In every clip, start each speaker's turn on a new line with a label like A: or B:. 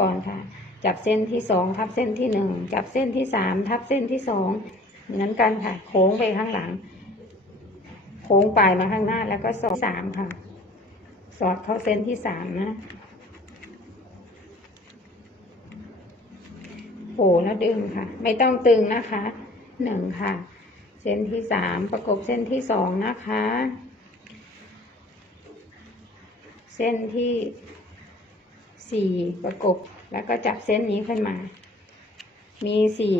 A: ก่อนค่ะ จับเส้นที่สองทับเส้นที่หนึ่งจับเส้นที่สามทับเส้นที่สองเหมือนกันค่ะ โค้งไปข้างหลัง โค้งปลายมาข้างหน้าแล้วก็สอดสามค่ะ สอดเข้าเส้นที่สามนะโผล่แล้วดึงค่ะ ไม่ต้องตึงนะคะหนึ่งค่ะ เส้นที่สามประกบเส้นที่สองนะคะ เส้นที่ สี่ประกบแล้วก็จับเส้นนี้ขึ้นมา มีสี่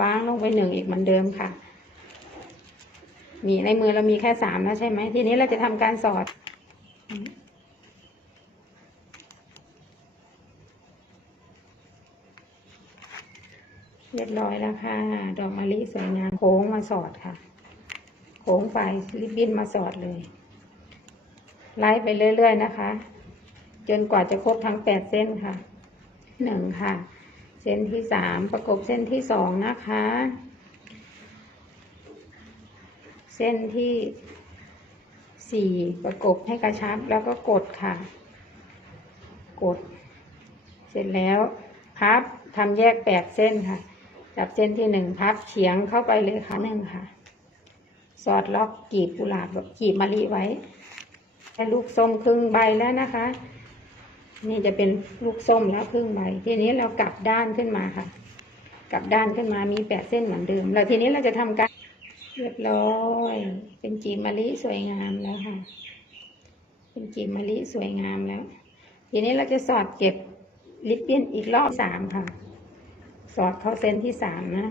A: วางลงไปหนึ่งอีกเหมือนเดิมค่ะ มีในมือเรามีแค่สามแล้วใช่ไหมทีนี้เราจะทำการสอด เรียบร้อยแล้วค่ะ ดอกมะลิสวยงามโค้งมาสอดค่ะ โค้งไปริบบิ้นมาสอดเลย ไล่ไปเรื่อย ๆ นะคะ จนกว่าจะครบทั้งแปดเส้นค่ะหนึ่งค่ะ เส้นที่สามประกบเส้นที่สองนะคะ เส้นที่สี่ประกบให้กระชับแล้วก็กดค่ะ กด เสร็จแล้วพับทำแยกแปดเส้นค่ะ จับเส้นที่หนึ่งพับเฉียงเข้าไปเลยค่ะหนึ่งค่ะ สอดล็อกกีบกุหลาบแบบกีบมะลิไว้แค่ลูกส้มครึ่งใบแล้วนะคะ นี่จะเป็นลูกส้มแล้วครึ่งใบ ทีนี้เรากลับด้านขึ้นมาค่ะ กลับด้านขึ้นมามีแปดเส้นเหมือนเดิม แล้วทีนี้เราจะทำการเรียบร้อย เป็นกีบมะลิสวยงามแล้วค่ะ เป็นกีบมะลิสวยงามแล้ว ทีนี้เราจะสอดเก็บลิปบิ้นอีกรอบสามค่ะ สอดเข้าเส้นที่สามนะ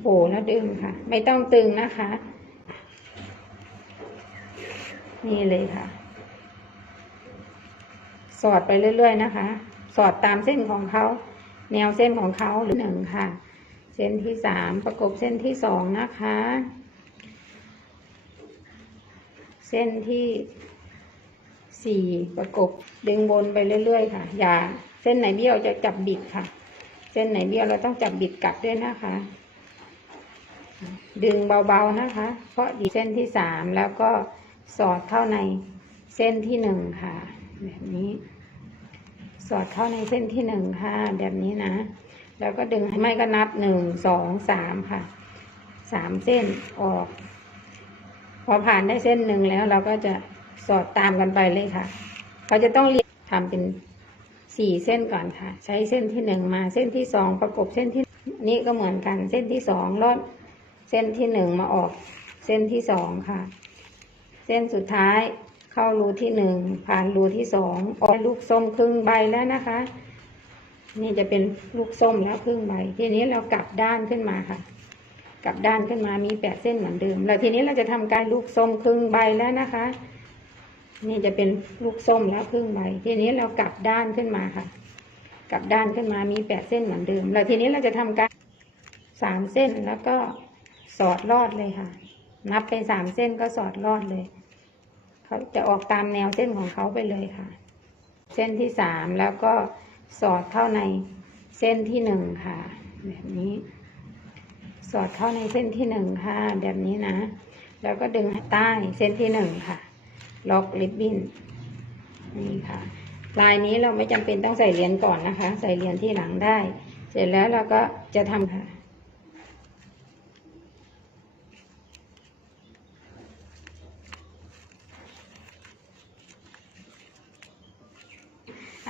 A: โผล่แล้วดึงค่ะ ไม่ต้องตึงนะคะ นี่เลยค่ะ สอดไปเรื่อยๆนะคะ สอดตามเส้นของเขา แนวเส้นของเขาหรือหนึ่งค่ะ เส้นที่สามประกบเส้นที่สองนะคะ เส้นที่สี่ประกบดึงบนไปเรื่อยๆ ค่ะ อย่าเส้นไหนเบี้ยวจะจับบิดค่ะ เส้นไหนเบี้ยวเราต้องจับบิดกลับด้วยนะคะ ดึงเบาๆนะคะ เพราะดีเส้นที่สามแล้วก็ สอดเข้าในเส้นที่หนึ่งค่ะ แบบนี้ สอดเข้าในเส้นที่หนึ่งค่ะ แบบนี้นะ แล้วก็ดึงให้ไม่ก็นับหนึ่งสองสามค่ะสามเส้นออก พอผ่านได้เส้นหนึ่งแล้วเราก็จะสอดตามกันไปเลยค่ะเขาจะต้องเรียงทำเป็นสี่เส้นก่อนค่ะ ใช้เส้นที่หนึ่งมาเส้นที่สองประกบเส้นที่นี่ก็เหมือนกัน เส้นที่สองลอดเส้นที่หนึ่งมาออก เส้นที่สองค่ะ เส้นสุดท้ายเข้ารูที่หนึ่งผ่านรูที่สองออกลูกส้มครึ่งใบแล้วนะคะ นี่จะเป็นลูกส้มแล้วครึ่งใบ ทีนี้เรากลับด้านขึ้นมาค่ะ กลับด้านขึ้นมามีแปดเส้นเหมือนเดิม แล้วทีนี้เราจะทำการลูกส้มครึ่งใบแล้วนะคะ นี่จะเป็นลูกส้มแล้วครึ่งใบ ทีนี้เรากลับด้านขึ้นมาค่ะ กลับด้านขึ้นมามีแปดเส้นเหมือนเดิม แล้วทีนี้เราจะทำการสามเส้นแล้วก็สอดลอดเลยค่ะ นับไปสามเส้นก็สอดลอดเลย เขาจะออกตามแนวเส้นของเขาไปเลยค่ะ เส้นที่สามแล้วก็สอดเข้าในเส้นที่หนึ่งค่ะ แบบนี้ สอดเข้าในเส้นที่หนึ่งค่ะ แบบนี้นะ แล้วก็ดึงใต้เส้นที่หนึ่งค่ะ ล็อกริบบิ้นนี่ค่ะ ลายนี้เราไม่จำเป็นต้องใส่เหรียญก่อนนะคะ ใส่เหรียญที่หลังได้ เสร็จแล้วเราก็จะทำค่ะ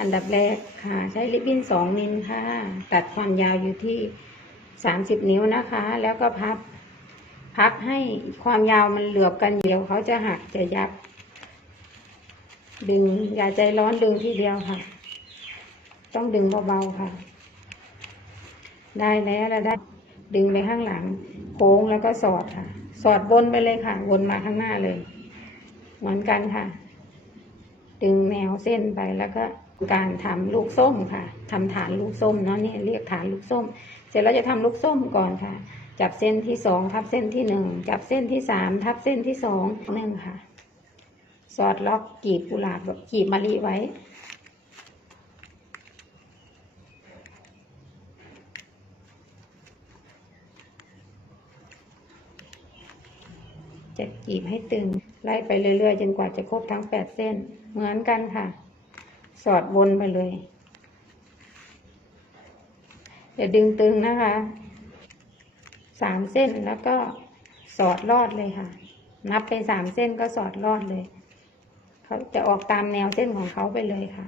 A: นดับแรกค่ะ ใช้ริบบิ้นสองมิลค่ะ ตัดความยาวอยู่ที่สามสิบนิ้วนะคะ แล้วก็พับ พับให้ความยาวมันเหลือบกันเดียวเขาจะหักจะยับ ดึงอย่าใจร้อนดึงทีเดียวค่ะ ต้องดึงเบาๆค่ะ ได้แล้วแล้วได้ ดึงไปข้างหลัง โค้งแล้วก็สอดค่ะ สอดวนไปเลยค่ะ วนมาข้างหน้าเลย เหมือนกันค่ะ ดึงแนวเส้นไปแล้วก็ การทำลูกส้มค่ะทำฐานลูกส้มเนาะนี่เรียกฐานลูกส้ม เสร็จแล้วจะทำลูกส้มก่อนค่ะ จับเส้นที่สองทับเส้นที่หนึ่งจับเส้นที่สามทับเส้นที่สองหนึ่งค่ะ สอดล็อกกีบกุหลาบแบบกีบมะลิไว้จะกีบให้ตึง ไล่ไปเรื่อยๆจนกว่าจะครบทั้งแปดเส้น เหมือนกันค่ะ สอดวนไปเลย อย่าดึงตึงนะคะสามเส้นแล้วก็สอดลอดเลยค่ะ นับไปสามเส้นก็สอดลอดเลย เขาจะออกตามแนวเส้นของเขาไปเลยค่ะ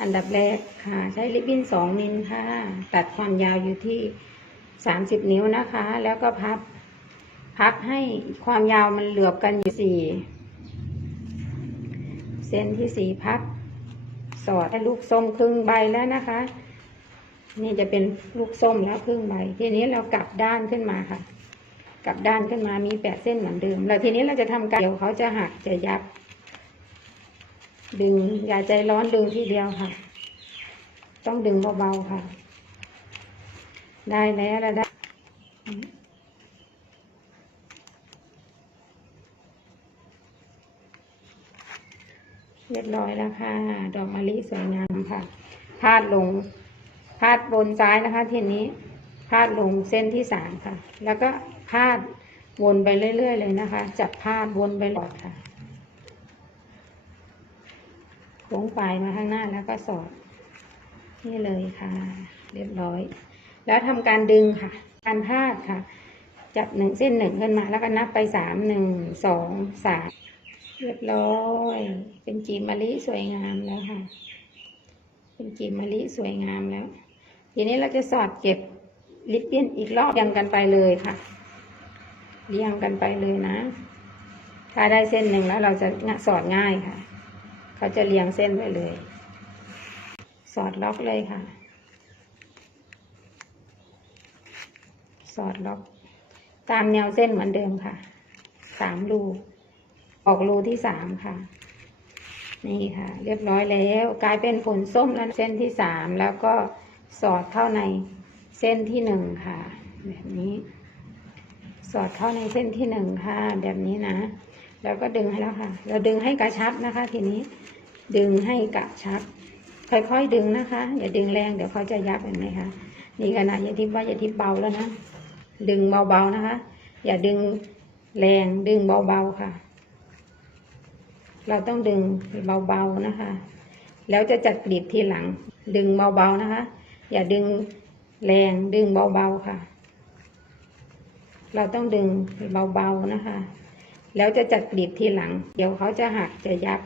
A: อันดับแรกค่ะ ใช้ริบบิ้นสองมิลค่ะ ตัดความยาวอยู่ที่สามสิบนิ้วนะคะ แล้วก็พับ พับให้ความยาวมันเหลือบกันอยู่สี่เส้นที่สี่พับ สอดให้ลูกส้มครึ่งใบแล้วนะคะ นี่จะเป็นลูกส้มแล้วครึ่งใบ ทีนี้เรากลับด้านขึ้นมาค่ะ กลับด้านขึ้นมามีแปดเส้นเหมือนเดิม แล้วทีนี้เราจะทำการเดี๋ยวเขาจะหักจะยับ ดึงอย่าใจร้อนดึงทีเดียวค่ะ ต้องดึงเบาๆค่ะ ได้แล้วได้ เรียบร้อยแล้วค่ะ ดอกมะลิสวยงามค่ะ พาดลง พาดบนซ้ายนะคะทีนี้ พาดลงเส้นที่สามค่ะ แล้วก็พาดวนไปเรื่อยๆเลยนะคะ จับพาดวนไปหลอดค่ะโค้งปลายมาข้างหน้าแล้วก็สอดนี่เลยค่ะ เรียบร้อย แล้วทำการดึงค่ะ การพาดค่ะ จับหนึ่งเส้นหนึ่งขึ้นมา แล้วก็นับไปสามหนึ่งสองสาม เรียบร้อย เป็นจีมะลิสวยงามแล้วค่ะ เป็นจีมะลิสวยงามแล้ว ทีนี้เราจะสอดเก็บลิปเบิ้นอีกรอบเรียงกันไปเลยค่ะ เรียงกันไปเลยนะ ถ้าได้เส้นหนึ่งแล้วเราจะสอดง่ายค่ะ เขาจะเรียงเส้นไปเลย สอดล็อกเลยค่ะ สอดล็อก ตามแนวเส้นเหมือนเดิมค่ะ สามรู ออกรูที่สามค่ะ นี่ค่ะ เรียบร้อยแล้ว กลายเป็นผลส้มแล้วเส้นที่สามแล้วก็สอดเข้าในเส้นที่หนึ่งค่ะ แบบนี้ สอดเข้าในเส้นที่หนึ่งค่ะ แบบนี้นะแล้วก็ดึงให้แล้วค่ะ เราดึงให้กระชับนะคะ ทีนี้ ดึงให้กระชับ ค่อยๆดึงนะคะ อย่าดึงแรงเดี๋ยวเขาจะยับเห็นไหมคะนี่ขนาดยาทิพว่ายาทิพเบาแล้วนะดึงเบาๆนะคะ อย่าดึงแรงดึงเบาๆค่ะ เราต้องดึงเบาๆนะคะ แล้วจะจัดกลีบทีหลัง ดึงเบาๆนะคะ อย่าดึงแรงดึงเบาๆค่ะ เราต้องดึงเบาๆนะคะ แล้วจะจัดกลีบทีหลัง เดี๋ยวเขาจะหักจะยับ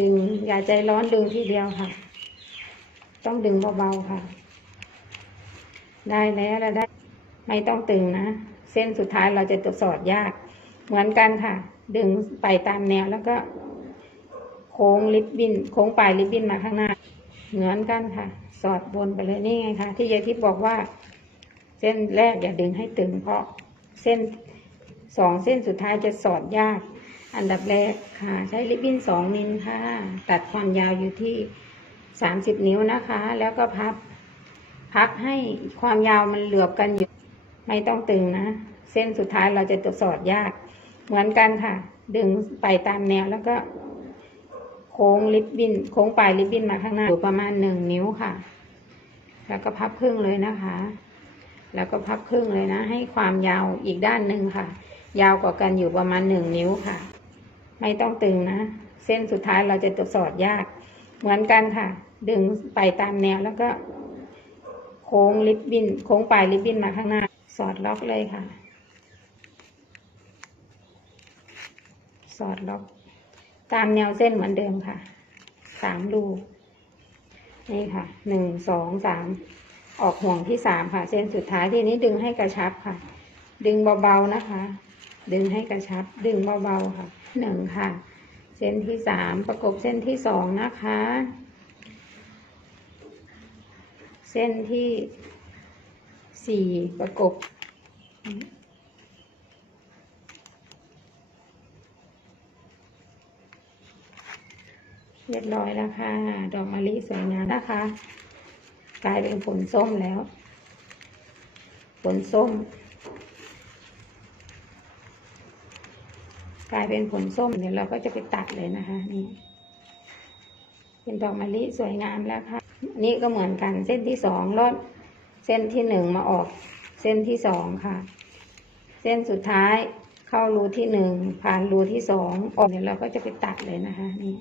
A: ดึงอย่าใจร้อนดึงทีเดียวค่ะ ต้องดึงเบาๆค่ะ ได้แล้วได้ ไม่ต้องตึงนะ เส้นสุดท้ายเราจะตรวจสอดยาก เหมือนกันค่ะ ดึงไปตามแนวแล้วก็ โค้งลิบบิน โค้งปลายลิบบินมาข้างหน้า เหมือนกันค่ะ สอดบนไปเลยนี่ไงคะที่ยายทิพย์บอกว่า เส้นแรกอย่าดึงให้ตึง เพราะเส้นสองเส้นสุดท้ายจะสอดยาก อันดับแรกค่ะ ใช้ริบบิ้นสองมิลค่ะ ตัดความยาวอยู่ที่สามสิบนิ้วนะคะ แล้วก็พับ พับให้ความยาวมันเหลือบกันอยู่ ไม่ต้องตึงนะ เส้นสุดท้ายเราจะตรวจสอดยาก เหมือนกันค่ะ ดึงไปตามแนวแล้วก็ โค้งลิบบิน โค้งปลายลิบบินมาข้างหน้าอยู่ประมาณหนึ่งนิ้วค่ะ แล้วก็พับครึ่งเลยนะคะ แล้วก็พับครึ่งเลยนะ ให้ความยาวอีกด้านหนึ่งค่ะ ยาวกว่ากันอยู่ประมาณหนึ่งนิ้วค่ะ ไม่ต้องตึงนะ เส้นสุดท้ายเราจะตรวจสอดยาก เหมือนกันค่ะ ดึงไปตามแนวแล้วก็ โค้งลิบบิน โค้งปลายลิบบินมาข้างหน้า สอดล็อกเลยค่ะ สอดล็อก ตามแนวเส้นเหมือนเดิมค่ะ สามรู นี่ค่ะ หนึ่ง สอง สาม ออกห่วงที่สามค่ะ เส้นสุดท้ายทีนี้ดึงให้กระชับค่ะ ดึงเบาๆนะคะ ดึงให้กระชับ ดึงเบาๆค่ะ หนึ่งค่ะ เส้นที่สามประกบเส้นที่สองนะคะ เส้นที่สี่ประกบ เรียบร้อยแล้วค่ะ ดอกมะลิสวยงามนะคะ กลายเป็นผลส้มแล้ว ผลส้ม กลายเป็นผลส้มเดี๋ยวเราก็จะไปตัดเลยนะคะ นี่ เป็นดอกมะลิสวยงามแล้วค่ะ นี่ก็เหมือนกันเส้นที่สองลดเส้นที่หนึ่งมาออก เส้นที่สองค่ะ เส้นสุดท้ายเข้ารูที่หนึ่งผ่านรูที่สองออกเดี๋ยวเราก็จะไปตัดเลยนะคะ นี่